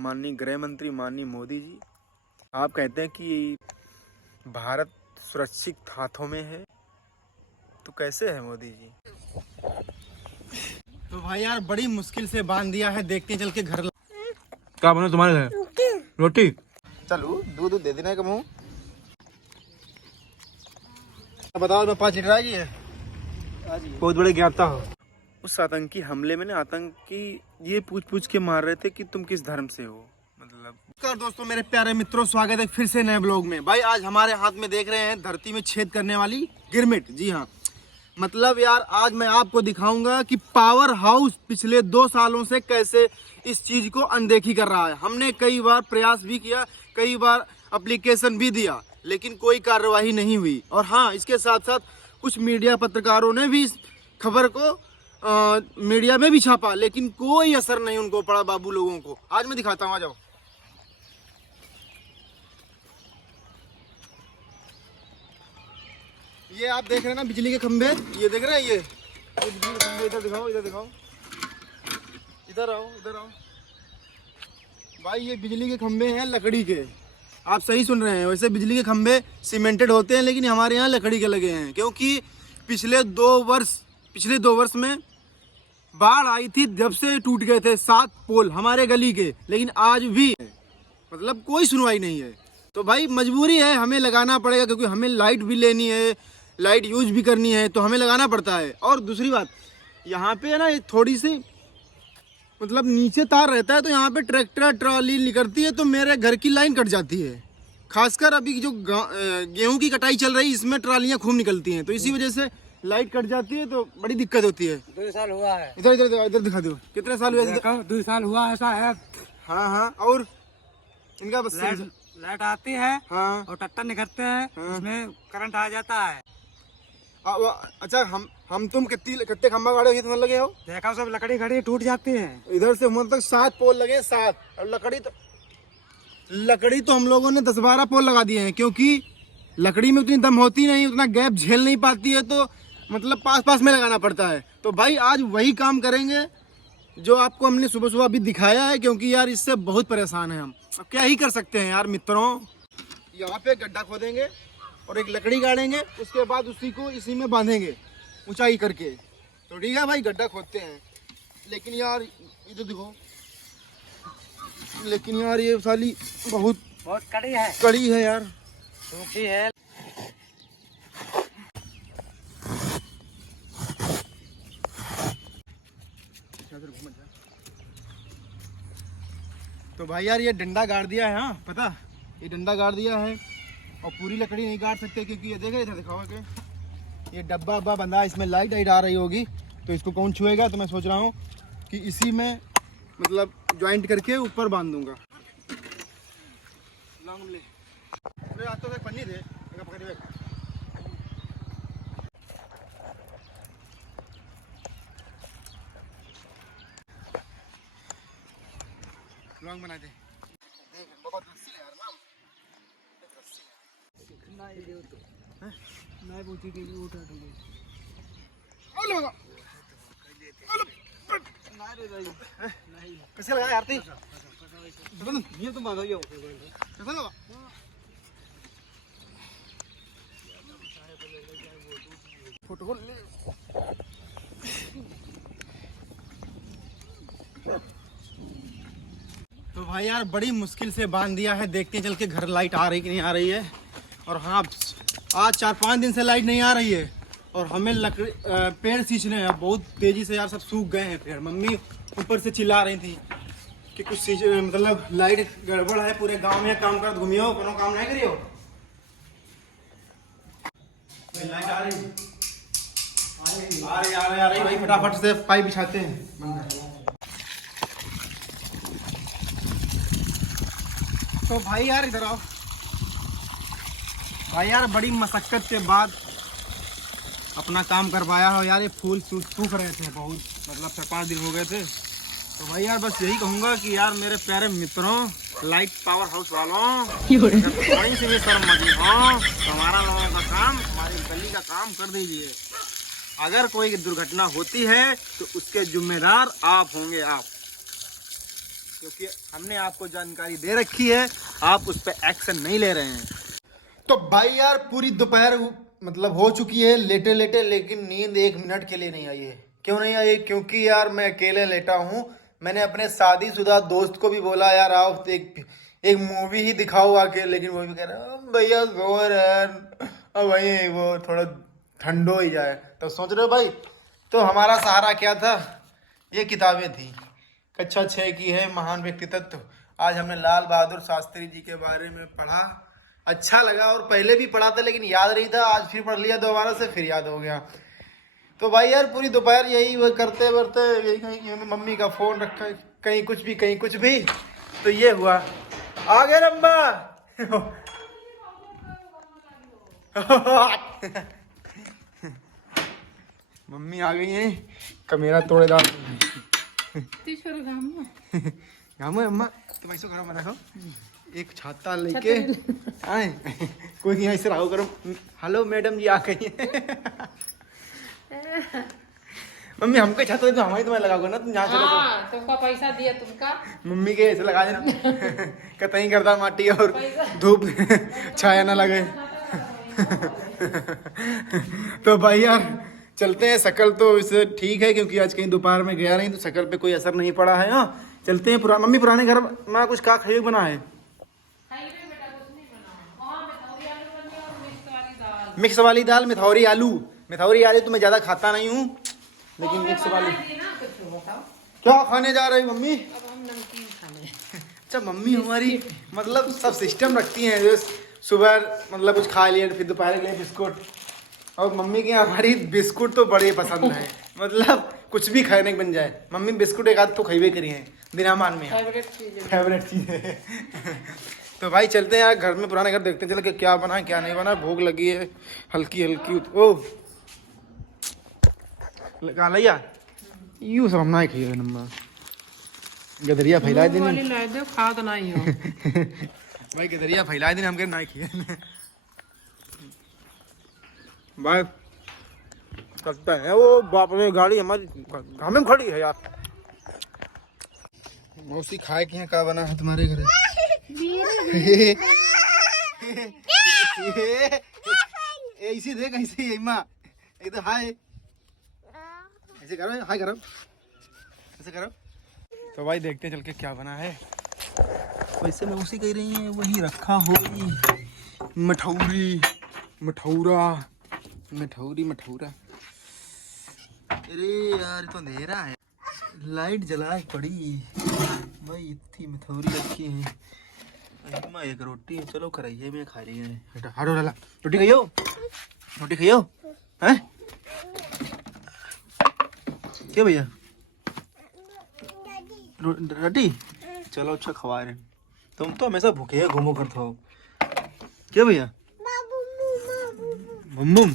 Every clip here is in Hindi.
माननीय गृह मंत्री माननीय मोदी जी, आप कहते हैं कि भारत सुरक्षित हाथों में है, तो कैसे है मोदी जी? तो भाई यार बड़ी मुश्किल से बांध दिया है, देखते चल के घर। क्या बना तुम्हारे घर? रोटी। चलो दूध दे देना मुँह। बताओ मैं 5 लीटर आ गई है। बहुत बड़े ज्ञाता हो। उस आतंकी हमले में ना आतंकी ये पूछ के मार रहे थे कि तुम किस धर्म से हो। मतलब नमस्कार दोस्तों, मेरे प्यारे मित्रों, स्वागत है फिर से नए ब्लॉग में। भाई आज हमारे हाथ में देख रहे हैं धरती में छेद करने वाली गिरमिट। जी हाँ, मतलब यार आज मैं आपको दिखाऊंगा कि पावर हाउस पिछले 2 सालों से कैसे इस चीज को अनदेखी कर रहा है। हमने कई बार प्रयास भी किया, कई बार एप्लीकेशन भी दिया, लेकिन कोई कार्यवाही नहीं हुई। और हाँ, इसके साथ साथ कुछ मीडिया पत्रकारों ने भी इस खबर को मीडिया में भी छापा, लेकिन कोई असर नहीं उनको पड़ा बाबू लोगों को। आज मैं दिखाता हूँ, आ जाओ। ये आप देख रहे हैं ना बिजली के खंभे, ये देख रहे हैं ये बिजली के खंभे। इधर दिखाओ, इधर दिखाओ, इधर आओ, इधर आओ भाई। ये बिजली के खंभे हैं लकड़ी के। आप सही सुन रहे हैं। वैसे बिजली के खंभे सीमेंटेड होते हैं, लेकिन हमारे यहाँ लकड़ी के लगे हैं, क्योंकि पिछले 2 वर्ष में बाढ़ आई थी, जब से टूट गए थे 7 पोल हमारे गली के, लेकिन आज भी मतलब कोई सुनवाई नहीं है। तो भाई मजबूरी है, हमें लगाना पड़ेगा, क्योंकि हमें लाइट भी लेनी है, लाइट यूज भी करनी है, तो हमें लगाना पड़ता है। और दूसरी बात, यहाँ पे ना थोड़ी सी मतलब नीचे तार रहता है, तो यहाँ पे ट्रैक्टर ट्रॉली निकलती है, तो मेरे घर की लाइन कट जाती है। खासकर अभी जो गेहूं की कटाई चल रही है, इसमें ट्रालियाँ खूब निकलती हैं, तो इसी वजह से लाइट कट जाती है, तो बड़ी दिक्कत होती है। 2 साल हुआ है। इधर इधर इधर दिखा दो, कितने साल हुए? 2 साल हुआ ऐसा है। हाँ हाँ, और इनका बस लाइट आती है, हाँ, और टट्टर निकलते हैं, हाँ। उसमें करंट आ जाता है। अच्छा, हम तुम कितने खंबा गाड़े हुए तुम्हारे लगे हो? देखा सब लकड़ी खड़ी टूट जाती है। इधर से वहां तक 7 पोल लगे, 7। और लकड़ी तो हम लोगों ने 10-12 पोल लगा दिए हैं, क्योंकि लकड़ी में उतनी दम होती नहीं, उतना गैप झेल नहीं पाती है, तो मतलब पास में लगाना पड़ता है। तो भाई आज वही काम करेंगे जो आपको हमने सुबह सुबह अभी दिखाया है, क्योंकि यार इससे बहुत परेशान हैं हम। अब क्या ही कर सकते हैं यार मित्रों। यहाँ पे गड्ढा खोदेंगे और एक लकड़ी गाड़ेंगे, उसके बाद उसी को इसी में बांधेंगे ऊंचाई करके। तो ठीक है भाई, गड्ढा खोदते हैं। लेकिन यार इधर देखो, लेकिन यार ये साली बहुत कड़ी है यार, सूखी है। तो भाई यार ये डंडा गाड़ दिया है। हाँ पता, ये डंडा गाड़ दिया है, और पूरी लकड़ी नहीं गाड़ सकते, क्योंकि ये देखे इधर दिखाओ कि ये डब्बा अब्बा बंधा है, इसमें लाइट आ रही होगी, तो इसको कौन छुएगा। तो मैं सोच रहा हूँ कि इसी में मतलब ज्वाइंट करके ऊपर बांध दूंगा। तो पन्नी दे लॉन्ग बना दे। बहुत रस्सी है यार, नहीं पूछी कि वो उठा दूंगी। कैसे लगा यार? ये तुम बांधो, कैसा लगा? फोटो ले। तो भाई यार बड़ी मुश्किल से बांध दिया है, देखते हैं चल के घर लाइट आ रही कि नहीं आ रही है। और हाँ, आज 4-5 दिन से लाइट नहीं आ रही है, और हमें लकड़ी पेड़ सींचने हैं बहुत तेजी से यार, सब सूख गए हैं पेड़। मम्मी ऊपर से चिल्ला रही थी कि कुछ मतलब लाइट गड़बड़ है, पूरे गांव में काम कर घूमियो, कोनो काम नहीं करियो। लाइट आ रही आ रही भाई, फटाफट से पाइप बिछाते हैं। तो भाई यार इधर आओ। भाई यार बड़ी मशक्कत के बाद अपना काम करवाया हो यार। ये फूल सूख रहे थे बहुत, मतलब 4-5 दिन हो गए थे। तो भाई यार बस यही कहूँगा कि यार मेरे प्यारे मित्रों, लाइट पावर हाउस वालों, थोड़ी सी भी शर्म मत हो, हमारा लोगों का काम, हमारी गली का काम कर दीजिए। अगर कोई दुर्घटना होती है तो उसके जिम्मेदार आप होंगे। आप क्योंकि हमने आपको जानकारी दे रखी है, आप उस पर एक्शन नहीं ले रहे हैं। तो भाई यार पूरी दोपहर मतलब हो चुकी है लेटे लेटे, लेकिन नींद 1 मिनट के लिए नहीं आई है। क्यों नहीं आई? क्योंकि यार मैं अकेले लेटा हूँ। मैंने अपने शादीशुदा दोस्त को भी बोला यार आओ एक मूवी ही दिखाओ आके, लेकिन वो भी कह रहा भैया सो रहे, अब भाई वो थोड़ा ठंडो ही जाए। तो सोच रहे हो भाई, तो हमारा सहारा क्या था? ये किताबें थी। कक्षा 6 की है महान व्यक्तित्व। आज हमने लाल बहादुर शास्त्री जी के बारे में पढ़ा, अच्छा लगा। और पहले भी पढ़ा था लेकिन याद नहीं था, आज फिर पढ़ लिया दोबारा से, फिर याद हो गया। तो भाई यार पूरी दोपहर यही वो करते करते यही कहीं मम्मी का फोन रखा, कहीं कुछ भी। तो ये हुआ, आ गए रंबा। मम्मी आ गई हैं, कमेरा तोड़ेदार। गामो अम्मा तुम ऐसे करो, मत एक छाता लेके आए। कोई नहीं ऐसे रहो करो। हेलो मैडम जी आ गई है। मम्मी हमको छाता दे तो हमारी तुम्हें लगाओगे ना, तुम जहाँ चलो। तुमको पैसा दिया तुमका। मम्मी के ऐसे लगा देना, कतई करता माटी और धूप छाया ना लगे। तो भाई यार चलते हैं। शकल तो इसे ठीक है क्योंकि आज कहीं दोपहर में गया नहीं, तो शकल पे कोई असर नहीं पड़ा है। हाँ चलते हैं। मम्मी पुराने घर में कुछ का खाई बना है? मिक्स वाली दाल, मिथौरी आलू। मिथौरी आलू तो मैं ज्यादा खाता नहीं हूँ, लेकिन मिक्स वाली। क्या खाने जा रही मम्मी? अच्छा मम्मी हमारी मतलब सब सिस्टम रखती हैं। जैसे सुबह मतलब कुछ खा लिया, फिर दोपहर के लिए बिस्कुट। और मम्मी के हमारी बिस्कुट तो बड़े पसंद है, मतलब कुछ भी खाने बन जाए मम्मी बिस्कुट एक आध तो खाइबे करी है दिनामान में, फेवरेट चीज है। तो भाई चलते हैं यार घर में, पुराने घर देखते हैं चल के क्या बना क्या नहीं बना। भूख लगी है हल्की हल्की। ओ कहाँ लिया यूं सब हमना खाइए नम्मा गदरिया फैला देनी खा तो नहीं हो। भाई गदरिया फैला देनी हमके ना खाइए। भाई करता है वो बाप रे, गाड़ी हमारी घर में खड़ी है यार। मौसी खाए के क्या बना है तुम्हारे घर? ऐसी देख ऐसी माँ एकदम हाय ऐसे करो, हाय करो, ऐसे करो। तो भाई देखते हैं चल के क्या बना है। वैसे मौसी कह रही है वही रखा होगी, मठौरी मठौरा मठौरी मठौरा। अरे यार तो अंधेरा है, लाइट जला पड़ी भाई। इतनी मठौरी रखी है, एक रोटी है, चलो कराइए में खा रही है। हटो डाला रोटी खाइयो, रोटी खाइयो हैं क्या भैया? रोटी चलो अच्छा खवा रहे। तुम तो हमेशा भूखे घूमो करते हो क्या भैया? बुम बुम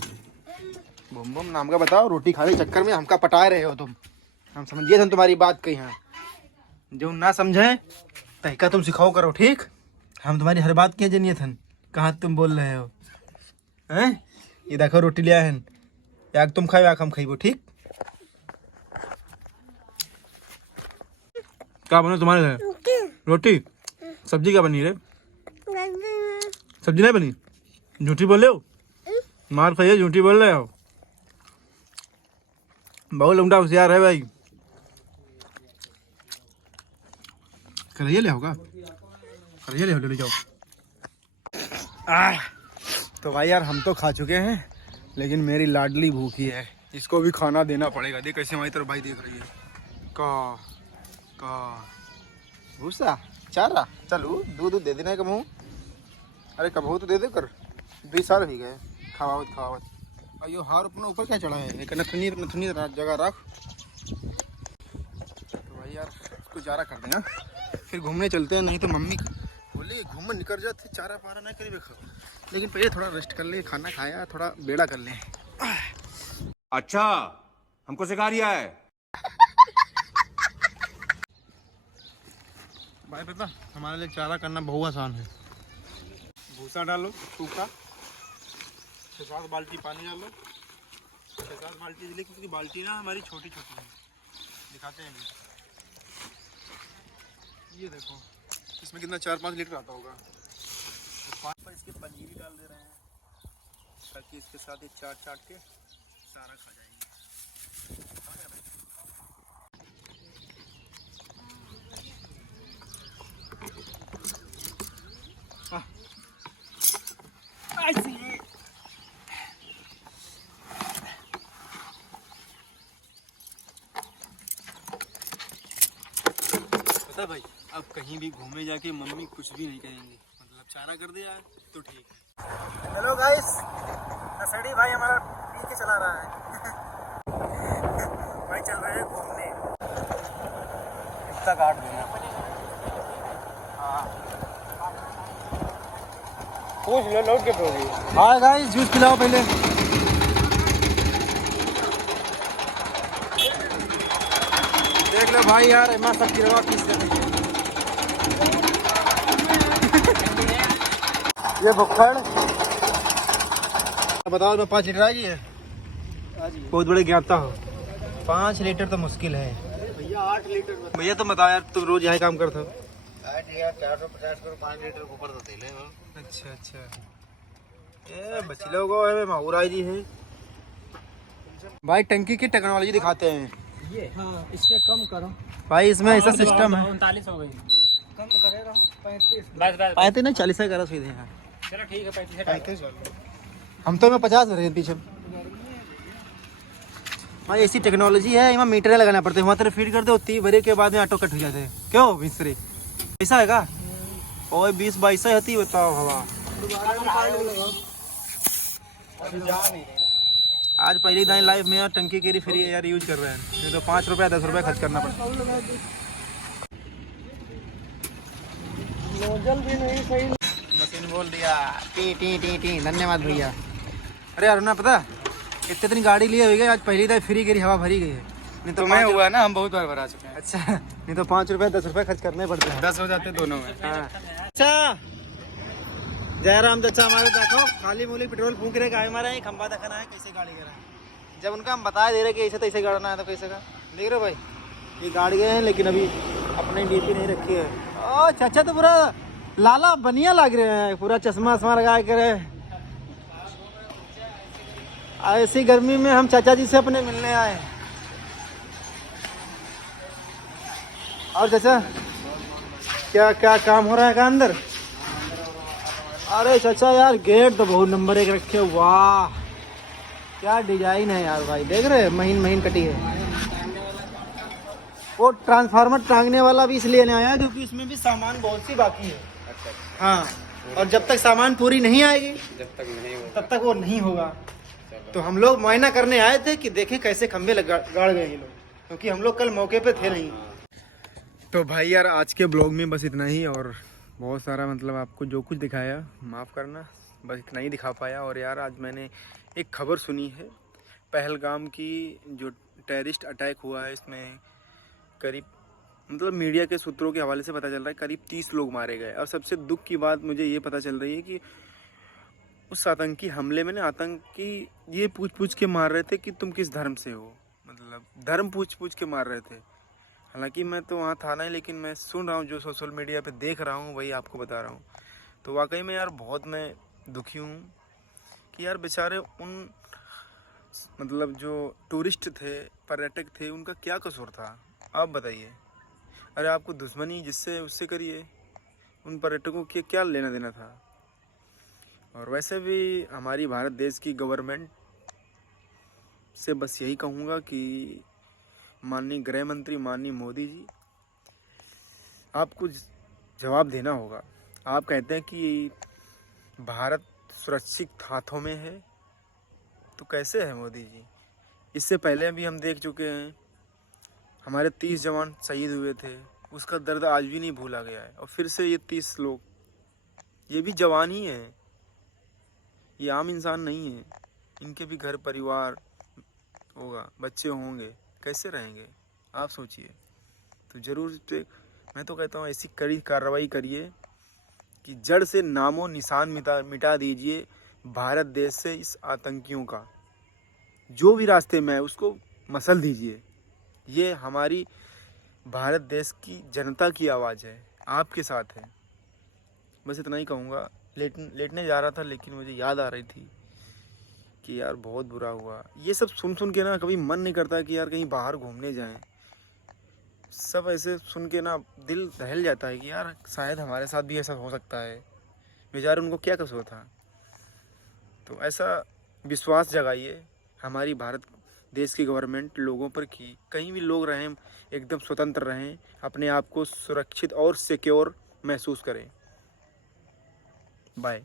बुम बुम नाम का बताओ। रोटी खाने के चक्कर में हमका पटा रहे हो तुम। हम समझिए थे तुम्हारी बात कही है, जो ना समझे तहका तुम सिखाओ करो ठीक। हम तुम्हारी हर बात कह जनिए थन, कहाँ तुम बोल रहे हो हैं? ये देखो रोटी लिया है, या तुम खाओ या हम खाइबो ठीक। क्या बनो तुम्हारे घर? रोटी सब्जी क्या बनी रे? सब्जी नहीं बनी, झूठी बोल रहे हो, मार खाइए झूठी बोल रहे हो। बहुत लौंडा होशियार है भाई। करिए ले होगा, करिए ले जाओ। तो भाई यार हम तो खा चुके हैं, लेकिन मेरी लाडली भूखी है, इसको भी खाना देना पड़ेगा। देख कैसे हमारी तरफ भाई देख रही है। का भूसा चारा चलू दूध दे देना कबहू। अरे कबहू तो दे दे कर, 20 साल ही गए खावावत खावावत। और यो हार अपना ऊपर क्या चढ़ा है? एक नथुनी नथुनी जगह रख। तो भाई यार इसको चारा कर देना, फिर घूमने चलते हैं। नहीं तो मम्मी बोले घूमने निकल जाते, चारा पारा नहीं करी खा। लेकिन पहले थोड़ा रेस्ट कर ले, खाना खाया थोड़ा बेड़ा कर ले। अच्छा हमको सिखा रिया है भाई पता हमारे लिए चारा करना बहुत आसान है। भूसा डालो सूखा, 6-7 बाल्टी पानी डालो, 6-7 बाल्टी इसलिए क्योंकि बाल्टी ना हमारी छोटी छोटी है, दिखाते हैं ये देखो इसमें कितना 4-5 लीटर आता होगा। पर इसके पनीर भी डाल दे रहे हैं ताकि इसके साथ ये चाट चाट के सारा खा जाएंगे। पता है भाई, अब कहीं भी घूमने जाके मम्मी कुछ भी नहीं कहेंगी, मतलब चारा कर दिया तो ठीक है। हेलो गाइस, नसड़ी भाई हमारा पी के चला रहा है भाई चल रहे हैं घूमने। इतना काट देना। हाँ पूछ लो लौट के पोगी। हाँ गाइस जूस पिलाओ पहले। देख लो भाई यार इतना सब गिरवा किस ये भुक्खड़ बताओ मैं 5 लीटर आ गई है। बहुत बड़े ज्ञाता हो। 5 लीटर तो मुश्किल है भैया 8 लीटर भैया। तो बताओ यार तुम रोज यही काम करते हो। 450 करो 5 लीटर ऊपर तो तेल है। अच्छा अच्छा ये बचलों को है माहौर आई दी है भाई। टंकी की टेक्नोलॉजी दिखाते हैं ये हाँ इससे कम करो भाई। इसमें ऐसा सिस्टम है 39 हो गई। कम करेगा 35 बस बस 35 नहीं 40 का करो सीधे। हाँ चलो ठीक है 35 हम तो मैं 50 भरे पीछे भाई। ऐसी टेक्नोलॉजी है यहाँ मीटर लगाना पड़ते हैं। वहाँ तेरे फीड कर दो 30 भरे के बाद में ऑटो कट हो जाते हैं। क्यों मिस्त्री ऐसा है का? और 20-22 होती बताओ हवा। आज पहली दाई लाइफ में यार टंकी की फ्री यार यूज कर रहे हैं। नहीं तो 5 रुपया 10 रुपया खर्च करना पड़ता। नोजल भी नहीं सही। मशीन बोल दिया टी टी टी टी। धन्यवाद भैया। अरे अरुणा पता इतने दिन गाड़ी लिए हुई गए, आज पहली दाई फ्री की हवा भरी गई है। नहीं तो मैं हुआ ना, हम बहुत बार भरा चुके हैं। अच्छा नहीं तो 5 रुपया 10 रुपया खर्च करने पड़ते हैं। 10 हो जाते दोनों में। हाँ अच्छा जयराम चाचा हमारे देखो खाली मूली पेट्रोल फूंक रहे गाय मारा है। खंबा दिखाना है कैसे गाड़ी करा है। जब उनका हम बता दे रहे कि ऐसे तैसे गाड़ना है तो कैसे का देख रहे हो भाई। ये गाड़ी गए हैं लेकिन अभी अपने डीपी नहीं रखी है। ओ चाचा तो पूरा लाला बनिया लग रहे हैं, पूरा चश्मा वश्मा लगा के। ऐसी गर्मी में हम चाचा जी से अपने मिलने आए। और चाचा क्या क्या काम हो रहा है का अंदर? अरे चाचा यार गेट तो बहुत नंबर 1 रखे। वाह क्या डिजाइन है यार भाई। देख रहे महीन महीन कटी है। वो ट्रांसफार्मर टांगने वाला भी इसलिए नहीं आया क्योंकि इसमें भी सामान बहुत सी बाकी है। हाँ और जब तक सामान पूरी नहीं आएगी तब तक वो नहीं होगा। तो हम लोग मुआयना करने आए थे कि देखें कैसे खंबे गाड़ गए ये लोग, क्योंकि हम लोग कल मौके पे थे नहीं। तो भाई यार आज के ब्लॉग में बस इतना ही। और बहुत सारा मतलब आपको जो कुछ दिखाया माफ़ करना, बस इतना ही दिखा पाया। और यार आज मैंने एक खबर सुनी है पहलगाम की, जो टेररिस्ट अटैक हुआ है। इसमें करीब मतलब मीडिया के सूत्रों के हवाले से पता चल रहा है करीब 30 लोग मारे गए। और सबसे दुख की बात मुझे ये पता चल रही है कि उस आतंकी हमले में ना आतंकी ये पूछ के मार रहे थे कि तुम किस धर्म से हो, मतलब धर्म पूछ के मार रहे थे। हालांकि मैं तो वहाँ था नहीं, लेकिन मैं सुन रहा हूँ, जो सोशल मीडिया पे देख रहा हूँ वही आपको बता रहा हूँ। तो वाकई में यार बहुत मैं दुखी हूँ कि यार बेचारे उन मतलब जो टूरिस्ट थे, पर्यटक थे, उनका क्या कसूर था आप बताइए। अरे आपको दुश्मनी जिससे उससे करिए, उन पर्यटकों के क्या लेना देना था। और वैसे भी हमारी भारत देश की गवर्नमेंट से बस यही कहूँगा कि माननीय गृह मंत्री माननीय मोदी जी, आपको जवाब देना होगा। आप कहते हैं कि भारत सुरक्षित हाथों में है, तो कैसे है मोदी जी? इससे पहले भी हम देख चुके हैं, हमारे 30 जवान शहीद हुए थे, उसका दर्द आज भी नहीं भूला गया है। और फिर से ये 30 लोग, ये भी जवान ही हैं, ये आम इंसान नहीं है। इनके भी घर परिवार होगा, बच्चे होंगे, कैसे रहेंगे आप सोचिए। तो ज़रूर मैं तो कहता हूँ ऐसी कड़ी कार्रवाई करिए कि जड़ से नामो निशान मिटा दीजिए भारत देश से इस आतंकियों का। जो भी रास्ते में है उसको मसल दीजिए। ये हमारी भारत देश की जनता की आवाज़ है, आपके साथ है। बस इतना ही कहूँगा। लेटने जा रहा था लेकिन मुझे याद आ रही थी कि यार बहुत बुरा हुआ। ये सब सुन सुन के ना कभी मन नहीं करता कि यार कहीं बाहर घूमने जाएं। सब ऐसे सुन के ना दिल दहल जाता है कि यार शायद हमारे साथ भी ऐसा हो सकता है। बेचारे उनको क्या कसूर था। तो ऐसा विश्वास जगाइए हमारी भारत देश की गवर्नमेंट लोगों पर कि कहीं भी लोग रहें एकदम स्वतंत्र रहें, अपने आप को सुरक्षित और सिक्योर महसूस करें। बाय।